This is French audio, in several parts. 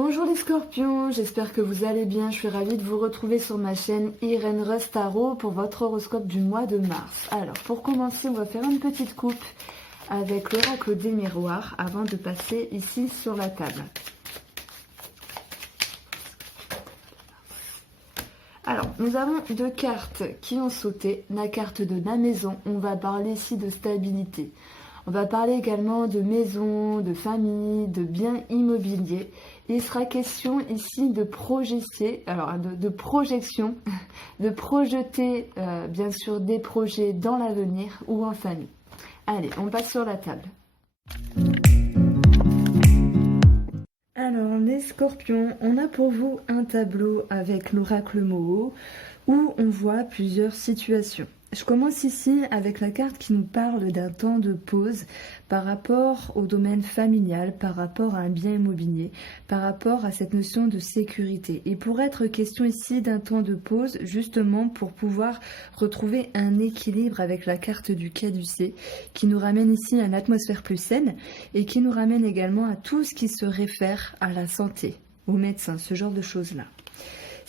Bonjour les scorpions, j'espère que vous allez bien. Je suis ravie de vous retrouver sur ma chaîne Irène Rust Tarot pour votre horoscope du mois de mars. Alors pour commencer, on va faire une petite coupe avec l'oracle des miroirs avant de passer ici sur la table. Alors, nous avons deux cartes qui ont sauté. La carte de la maison, on va parler ici de stabilité. On va parler également de maison, de famille, de biens immobiliers. Il sera question ici de projeter, de projection, de projeter bien sûr des projets dans l'avenir ou en famille. Allez, on passe sur la table. Alors les scorpions, on a pour vous un tableau avec l'oracle Moho où on voit plusieurs situations. Je commence ici avec la carte qui nous parle d'un temps de pause par rapport au domaine familial, par rapport à un bien immobilier, par rapport à cette notion de sécurité. Et pour être question ici d'un temps de pause, justement pour pouvoir retrouver un équilibre avec la carte du caducée, qui nous ramène ici à une atmosphère plus saine et qui nous ramène également à tout ce qui se réfère à la santé, aux médecins, ce genre de choses-là.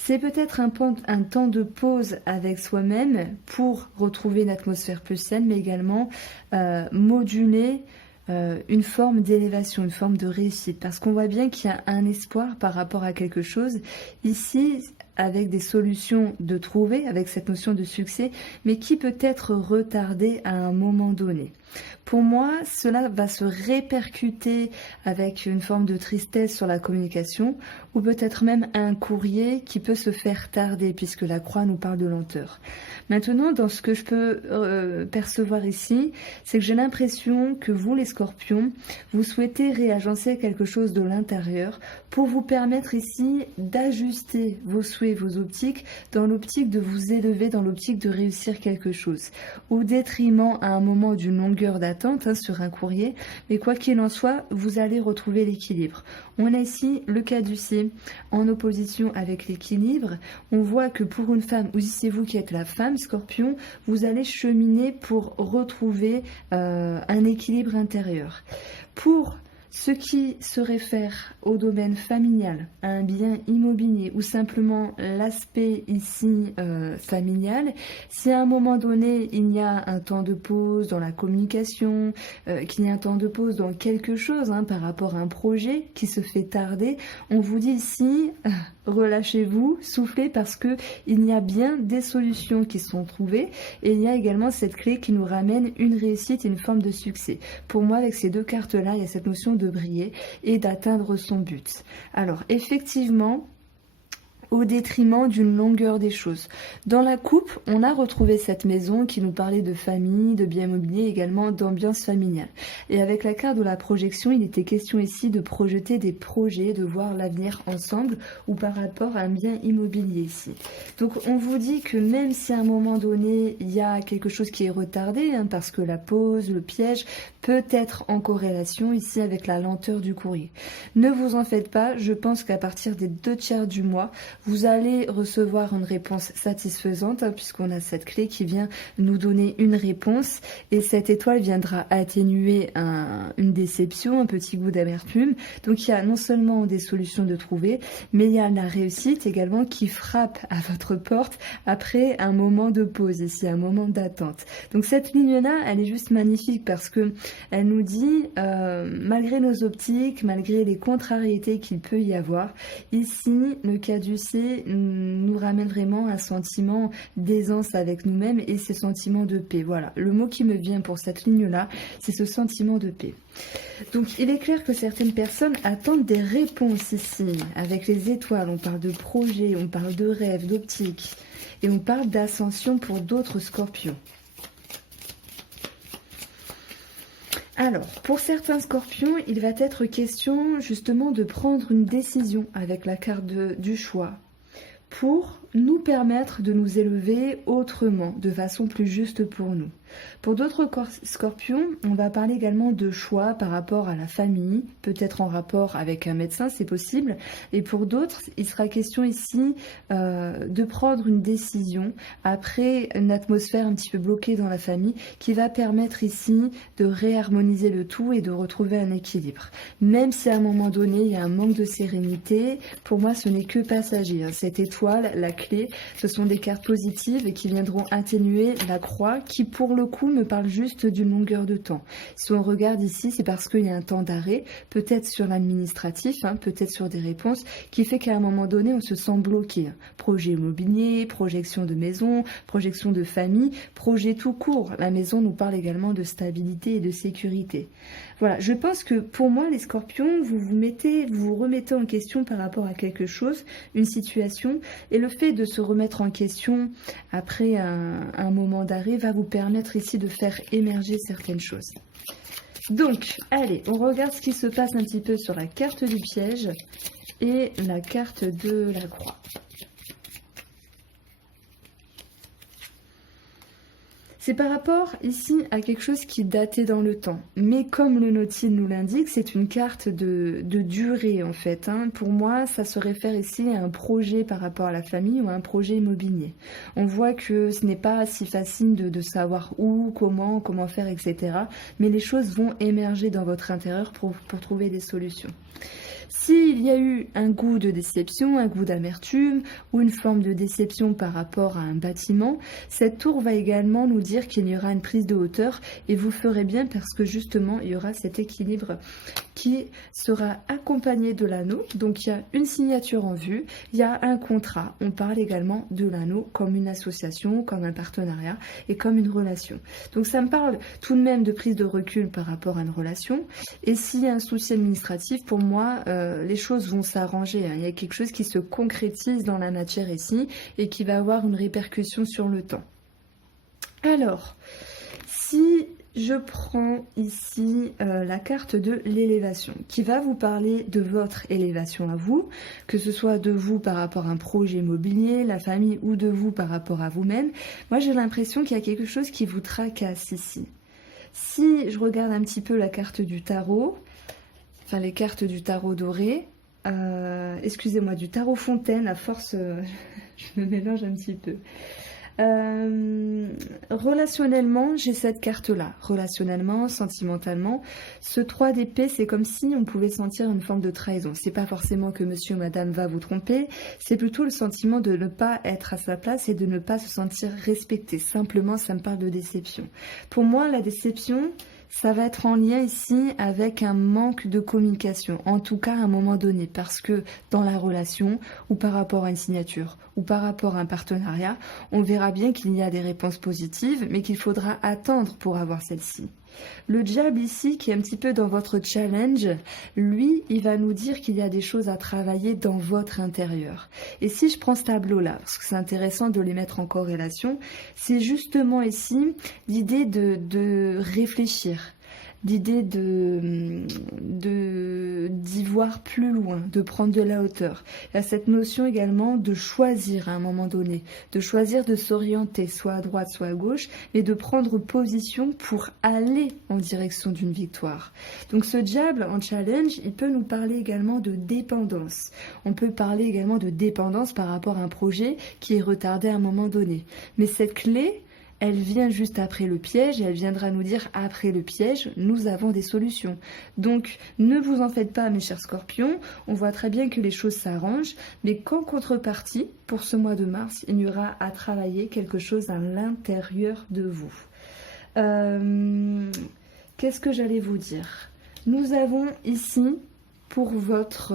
C'est peut-être un temps de pause avec soi-même pour retrouver une atmosphère plus saine, mais également moduler une forme d'élévation, une forme de réussite. Parce qu'on voit bien qu'il y a un espoir par rapport à quelque chose. Ici, avec des solutions de trouver, avec cette notion de succès, mais qui peut être retardée à un moment donné. Pour moi, cela va se répercuter avec une forme de tristesse sur la communication, ou peut-être même un courrier qui peut se faire tarder, puisque la croix nous parle de lenteur. Maintenant, dans ce que je peux percevoir ici, c'est que j'ai l'impression que vous, les scorpions, vous souhaitez réagencer quelque chose de l'intérieur pour vous permettre ici d'ajuster vos souhaits, vos optiques, dans l'optique de vous élever, dans l'optique de réussir quelque chose, au détriment à un moment d'une longueur d'attente sur un courrier, mais quoi qu'il en soit, vous allez retrouver l'équilibre. On a ici le caducée en opposition avec l'équilibre. On voit que pour une femme, ou si c'est vous qui êtes la femme, scorpion, vous allez cheminer pour retrouver un équilibre intérieur. Pour ce qui se réfère au domaine familial, à un bien immobilier ou simplement l'aspect ici familial, si à un moment donné il y a un temps de pause dans la communication, qu'il y a un temps de pause dans quelque chose par rapport à un projet qui se fait tarder, on vous dit ici relâchez-vous, soufflez parce que il y a bien des solutions qui sont trouvées et il y a également cette clé qui nous ramène une réussite et une forme de succès. Pour moi, avec ces deux cartes-là, il y a cette notion de briller et d'atteindre son but. Alors, effectivement, au détriment d'une longueur des choses. Dans la coupe, on a retrouvé cette maison qui nous parlait de famille, de bien immobilier, également d'ambiance familiale. Et avec la carte de la projection, il était question ici de projeter des projets, de voir l'avenir ensemble ou par rapport à un bien immobilier ici. Donc on vous dit que même si à un moment donné, il y a quelque chose qui est retardé, parce que la pause, le piège peut être en corrélation ici avec la lenteur du courrier. Ne vous en faites pas, je pense qu'à partir des 2/3 du mois, vous allez recevoir une réponse satisfaisante puisqu'on a cette clé qui vient nous donner une réponse et cette étoile viendra atténuer une déception, un petit goût d'amertume. Donc il y a non seulement des solutions de trouver, mais il y a la réussite également qui frappe à votre porte après un moment de pause ici, un moment d'attente. Donc cette ligne-là, elle est juste magnifique parce que elle nous dit, malgré nos optiques, malgré les contrariétés qu'il peut y avoir, ici le caducée nous ramène vraiment un sentiment d'aisance avec nous-mêmes et ce sentiment de paix. Voilà, le mot qui me vient pour cette ligne-là, c'est ce sentiment de paix. Donc il est clair que certaines personnes attendent des réponses ici. Avec les étoiles, on parle de projets, on parle de rêves, d'optiques et on parle d'ascension pour d'autres scorpions. Alors, pour certains scorpions, il va être question justement de prendre une décision avec la carte du choix pour nous permettre de nous élever autrement, de façon plus juste pour nous. Pour d'autres scorpions, on va parler également de choix par rapport à la famille, peut-être en rapport avec un médecin, c'est possible. Et pour d'autres, il sera question ici de prendre une décision après une atmosphère un petit peu bloquée dans la famille qui va permettre ici de réharmoniser le tout et de retrouver un équilibre. Même si à un moment donné, il y a un manque de sérénité, pour moi, ce n'est que passager. Cette étoile, la clé, ce sont des cartes positives et qui viendront atténuer la croix qui, pour le coup, me parle juste d'une longueur de temps. Si on regarde ici, c'est parce qu'il y a un temps d'arrêt, peut-être sur l'administratif, peut-être sur des réponses, qui fait qu'à un moment donné, on se sent bloqué. Projet immobilier, projection de maison, projection de famille, projet tout court. La maison nous parle également de stabilité et de sécurité. Voilà, je pense que pour moi, les scorpions, vous vous remettez en question par rapport à quelque chose, une situation, et le fait de se remettre en question après un moment d'arrêt va vous permettre ici de faire émerger certaines choses. Donc, allez, on regarde ce qui se passe un petit peu sur la carte du piège et la carte de la croix. C'est par rapport ici à quelque chose qui datait dans le temps. Mais comme le Nautile nous l'indique, c'est une carte de durée en fait. Pour moi, ça se réfère ici à un projet par rapport à la famille ou à un projet immobilier. On voit que ce n'est pas si facile de savoir où, comment faire, etc. Mais les choses vont émerger dans votre intérieur pour trouver des solutions. S'il y a eu un goût de déception, un goût d'amertume ou une forme de déception par rapport à un bâtiment, cette tour va également nous dire qu'il y aura une prise de hauteur et vous ferez bien parce que justement il y aura cet équilibre qui sera accompagné de l'anneau. Donc il y a une signature en vue, il y a un contrat. On parle également de l'anneau comme une association, comme un partenariat et comme une relation. Donc ça me parle tout de même de prise de recul par rapport à une relation. Et s'il y a un souci administratif, pour moi, les choses vont s'arranger. Il y a quelque chose qui se concrétise dans la matière ici et qui va avoir une répercussion sur le temps. Alors, si je prends ici la carte de l'élévation qui va vous parler de votre élévation à vous, que ce soit de vous par rapport à un projet immobilier, la famille ou de vous par rapport à vous-même, moi j'ai l'impression qu'il y a quelque chose qui vous tracasse ici. Si je regarde un petit peu la carte du tarot, enfin les cartes du tarot doré, excusez-moi, du tarot fontaine, à force, je me mélange un petit peu. Relationnellement, j'ai cette carte-là. Relationnellement, sentimentalement, ce 3 d'épée, c'est comme si on pouvait sentir une forme de trahison. C'est pas forcément que monsieur ou madame va vous tromper, c'est plutôt le sentiment de ne pas être à sa place et de ne pas se sentir respecté. Simplement, ça me parle de déception. Pour moi, la déception, ça va être en lien ici avec un manque de communication, en tout cas à un moment donné, parce que dans la relation, ou par rapport à une signature, ou par rapport à un partenariat, on verra bien qu'il y a des réponses positives, mais qu'il faudra attendre pour avoir celle-ci. Le diable ici, qui est un petit peu dans votre challenge, lui, il va nous dire qu'il y a des choses à travailler dans votre intérieur. Et si je prends ce tableau-là, parce que c'est intéressant de les mettre en corrélation, c'est justement ici l'idée de réfléchir, l'idée d'y voir plus loin, de prendre de la hauteur. Il y a cette notion également de choisir à un moment donné, de choisir de s'orienter soit à droite, soit à gauche, mais de prendre position pour aller en direction d'une victoire. Donc ce diable en challenge, il peut nous parler également de dépendance. On peut parler également de dépendance par rapport à un projet qui est retardé à un moment donné. Mais cette clé, elle vient juste après le piège et elle viendra nous dire après le piège, nous avons des solutions. Donc ne vous en faites pas mes chers scorpions, on voit très bien que les choses s'arrangent, mais qu'en contrepartie, pour ce mois de mars, il y aura à travailler quelque chose à l'intérieur de vous. Qu'est-ce que j'allais vous dire? Nous avons ici, pour votre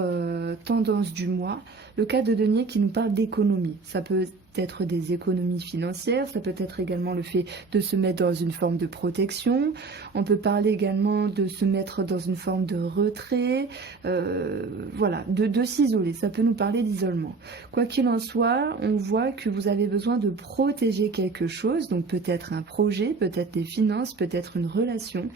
tendance du mois, le cas de denier qui nous parle d'économie. Ça peut être des économies financières, ça peut être également le fait de se mettre dans une forme de protection, on peut parler également de se mettre dans une forme de retrait, voilà, de s'isoler, ça peut nous parler d'isolement. Quoi qu'il en soit, on voit que vous avez besoin de protéger quelque chose, donc peut-être un projet, peut-être des finances, peut-être une relation,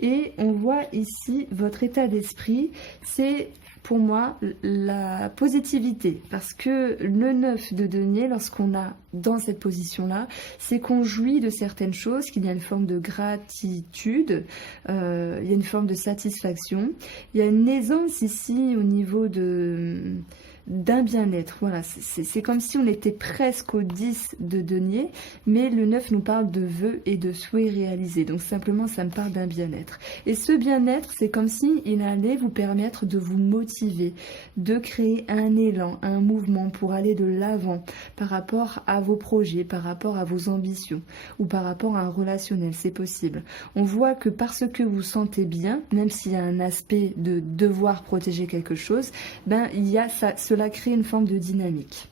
et on voit ici votre état d'esprit, c'est pour moi la positivité, parce que le 9 de denier, lorsqu'on a dans cette position-là, c'est qu'on jouit de certaines choses, qu'il y a une forme de gratitude, il y a une forme de satisfaction, il y a une aisance ici au niveau d'un bien-être. Voilà, c'est comme si on était presque au 10 de denier, mais le 9 nous parle de vœux et de souhaits réalisés. Donc simplement, ça me parle d'un bien-être. Et ce bien-être, c'est comme si il allait vous permettre de vous motiver, de créer un élan, un mouvement pour aller de l'avant par rapport à vos projets, par rapport à vos ambitions ou par rapport à un relationnel, c'est possible. On voit que parce que vous sentez bien, même s'il y a un aspect de devoir protéger quelque chose, ben il y a ça, cela crée une forme de dynamique.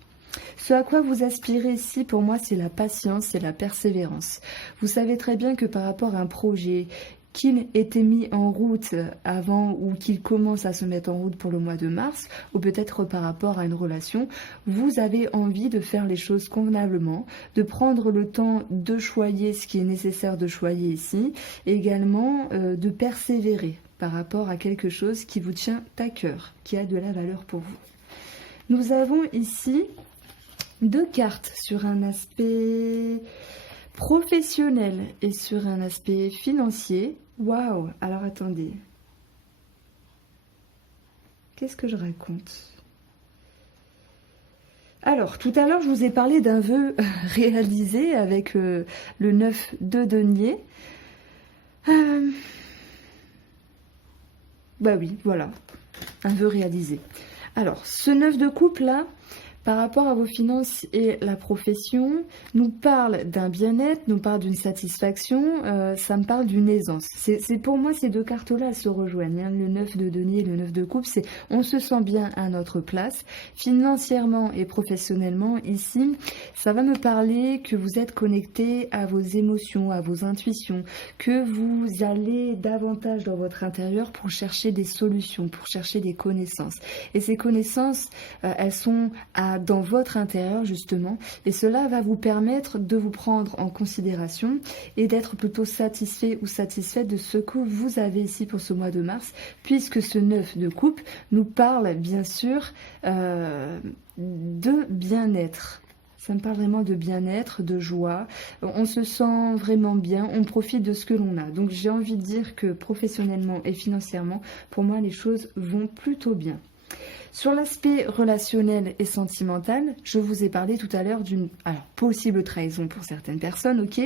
Ce à quoi vous aspirez ici, pour moi, c'est la patience, c'est la persévérance. Vous savez très bien que par rapport à un projet qu'il était mis en route avant ou qu'il commence à se mettre en route pour le mois de mars, ou peut-être par rapport à une relation, vous avez envie de faire les choses convenablement, de prendre le temps de choyer ce qui est nécessaire de choyer ici, et également de persévérer par rapport à quelque chose qui vous tient à cœur, qui a de la valeur pour vous. Nous avons ici 2 cartes sur un aspect professionnel et sur un aspect financier. Waouh! Alors attendez. Qu'est-ce que je raconte? Alors, tout à l'heure, je vous ai parlé d'un vœu réalisé avec le 9 de denier. Bah oui, voilà. Un vœu réalisé. Alors, ce 9 de coupe là, par rapport à vos finances et la profession, nous parle d'un bien-être, nous parle d'une satisfaction, ça me parle d'une aisance. C'est pour moi, ces 2 cartes-là, elles se rejoignent. Hein. Le 9 de denier et le 9 de coupe, c'est on se sent bien à notre place. Financièrement et professionnellement, ici, ça va me parler que vous êtes connecté à vos émotions, à vos intuitions, que vous allez davantage dans votre intérieur pour chercher des solutions, pour chercher des connaissances. Et ces connaissances, elles sont dans votre intérieur justement, et cela va vous permettre de vous prendre en considération et d'être plutôt satisfait ou satisfaite de ce que vous avez ici pour ce mois de mars, puisque ce 9 de coupe nous parle bien sûr de bien-être. Ça me parle vraiment de bien-être, de joie. On se sent vraiment bien, on profite de ce que l'on a. Donc j'ai envie de dire que professionnellement et financièrement, pour moi, les choses vont plutôt bien. Sur l'aspect relationnel et sentimental, je vous ai parlé tout à l'heure d'une possible trahison pour certaines personnes, ok.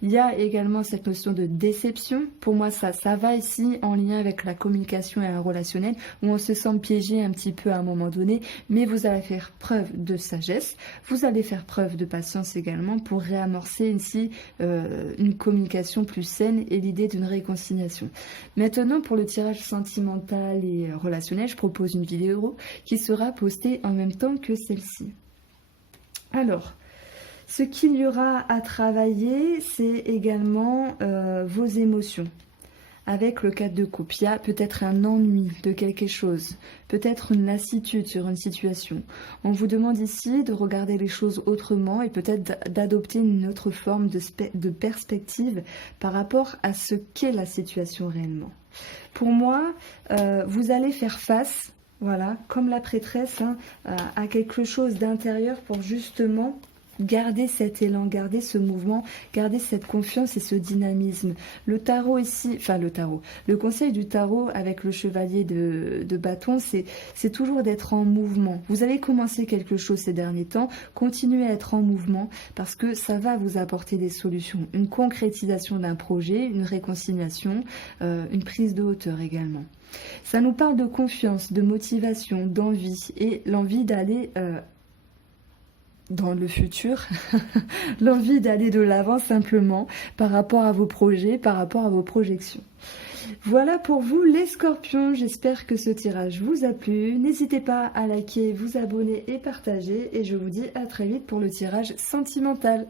Il y a également cette notion de déception. Pour moi, ça va ici en lien avec la communication et un relationnel où on se sent piégé un petit peu à un moment donné, mais vous allez faire preuve de sagesse, vous allez faire preuve de patience également pour réamorcer ici une communication plus saine et l'idée d'une réconciliation. Maintenant, pour le tirage sentimental et relationnel, je propose une vidéo qui sera postée en même temps que celle-ci. Alors, ce qu'il y aura à travailler, c'est également vos émotions. Avec le 4 de coupe, il y a peut-être un ennui de quelque chose, peut-être une lassitude sur une situation. On vous demande ici de regarder les choses autrement et peut-être d'adopter une autre forme de perspective par rapport à ce qu'est la situation réellement. Pour moi, vous allez faire face, voilà, comme la prêtresse, hein, à quelque chose d'intérieur pour justement garder cet élan, garder ce mouvement, garder cette confiance et ce dynamisme. Le tarot ici, le conseil du tarot avec le chevalier de bâton, c'est toujours d'être en mouvement. Vous avez commencé quelque chose ces derniers temps, continuez à être en mouvement parce que ça va vous apporter des solutions. Une concrétisation d'un projet, une réconciliation, une prise de hauteur également. Ça nous parle de confiance, de motivation, d'envie et l'envie d'aller dans le futur, l'envie d'aller de l'avant simplement par rapport à vos projets, par rapport à vos projections. Voilà pour vous les scorpions, j'espère que ce tirage vous a plu. N'hésitez pas à liker, vous abonner et partager et je vous dis à très vite pour le tirage sentimental.